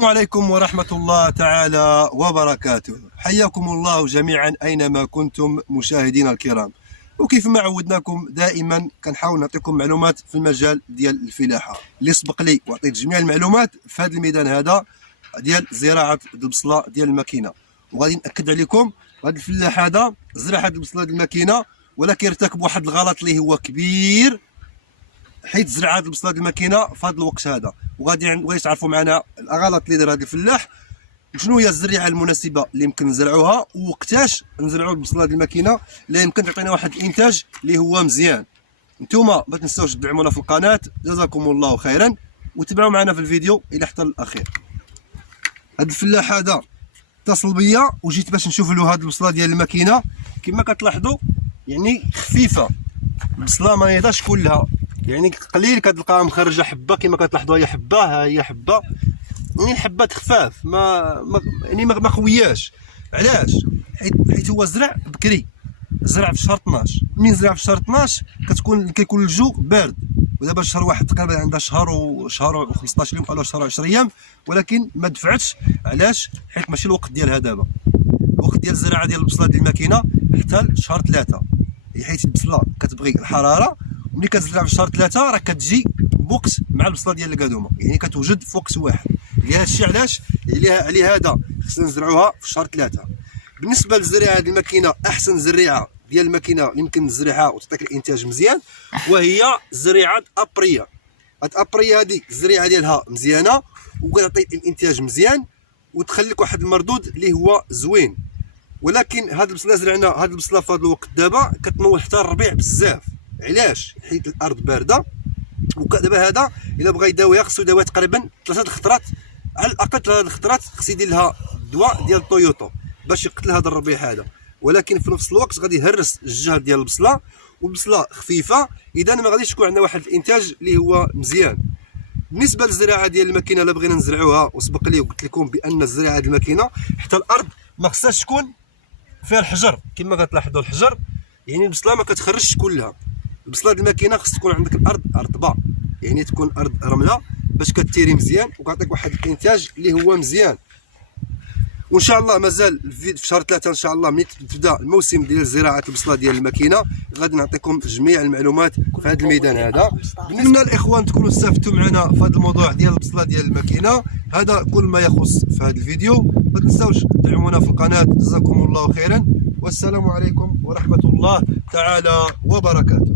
السلام عليكم ورحمة الله تعالى وبركاته. حياكم الله جميعا أينما كنتم مشاهدينا الكرام. وكيف ما عودناكم دائما كنحاول نعطيكم معلومات في المجال ديال الفلاحة. اللي سبق لي وعطيت جميع المعلومات في هذا الميدان هذا ديال زراعة البصلة ديال الماكينة، وغادي نأكد عليكم هذا الفلاح هذا زرع هذه البصلة ديال الماكينة، ولكن ارتكب واحد الغلط اللي هو كبير، حيت زرع هذه البصله ديال الماكينه في هذا الوقت هذا. وغادي تعرفوا معنا الغلط اللي دار هذا الفلاح، وشنو هي الزريعه المناسبه اللي يمكن نزرعوها، ووقتاش نزرعوا البصله ديال الماكينه اللي يمكن تعطينا واحد الانتاج اللي هو مزيان. نتوما ما تنساوش تدعمونا في القناه، جزاكم الله خيرا، وتابعوا معنا في الفيديو الى حتى الاخير. هذا الفلاح هذا اتصل بيا وجيت باش نشوف له هذه البصله ديال الماكينه. كما كتلاحظوا يعني خفيفه، البصله ما يهداش كلها، يعني قليل كتلقاها مخرجه حبه كما كتلاحظوا، هي حبه ها هي حبه، يعني الحبات خفاف ما خوياش. علاش؟ حيت هو زرع بكري، زرع في شهر 12. منين زرع في شهر 12 كيكون الجو بارد، ودابا شهر واحد تقريبا عندها شهر و15 يوم ولا شهر 10 ايام، ولكن ما دفعتش. علاش؟ حيت ماشي الوقت ديالها دابا، الوقت ديال الزراعه ديال البصله ديال الماكينه حتى لشهر 3، حيت البصله كتبغي الحراره. ملي كتزرع في شهر 3 راه كتجي بوقت مع البصله ديال القادومه، يعني كتوجد في وقت واحد. لهذا الشيء علاش على هذا خصنا نزرعوها في شهر 3. بالنسبه للزريعه هذه الماكينه، احسن زريعه ديال الماكينه اللي يمكن نزرعها وتعطيك الانتاج مزيان وهي زريعه ابريه. هاد ابريه هذه الزريعه ديالها مزيانه وكتعطي الانتاج مزيان وتخليك واحد المردود اللي هو زوين. ولكن هاد البصله زرعنا هاد البصله في هذا الوقت دابا كتنوض حتى الربيع بزاف. علاش؟ حيت الارض بارده، ودابا هذا الا بغى يداويها خصو يداويها تقريبا 3 الخطرات على الاقل. 3 الخطرات خص يدير لها الدواء ديال الطويوطو باش يقتل هذا الربيع هذا. ولكن في نفس الوقت غادي يهرس الجهد ديال البصله، والبصله خفيفه، اذا ما غاديش يكون عندنا واحد الانتاج اللي هو مزيان. بالنسبه للزراعه ديال الماكينه الا بغينا نزرعوها، وسبق لي وقلت لكم بان الزراعه ديال الماكينه حتى الارض ما خصهاش تكون فيها الحجر. كما كتلاحظوا الحجر يعني البصله ما كتخرجش كلها. البصله ديال الماكينه خص تكون عندك الارض رطبه، يعني تكون ارض رمله باش كتيري مزيان وكتعطيك واحد الانتاج اللي هو مزيان. وان شاء الله مازال في شهر 3 ان شاء الله ملي تبدا الموسم ديال زراعه البصله ديال الماكينه غادي نعطيكم جميع المعلومات في هذا الميدان هذا. نتمنى الاخوان تكونوا استفدتوا معنا في هذا الموضوع ديال البصله ديال الماكينه. هذا كل ما يخص في هذا الفيديو. ما تنساوش تدعمونا في القناه، جزاكم الله خيرا، والسلام عليكم ورحمه الله تعالى وبركاته.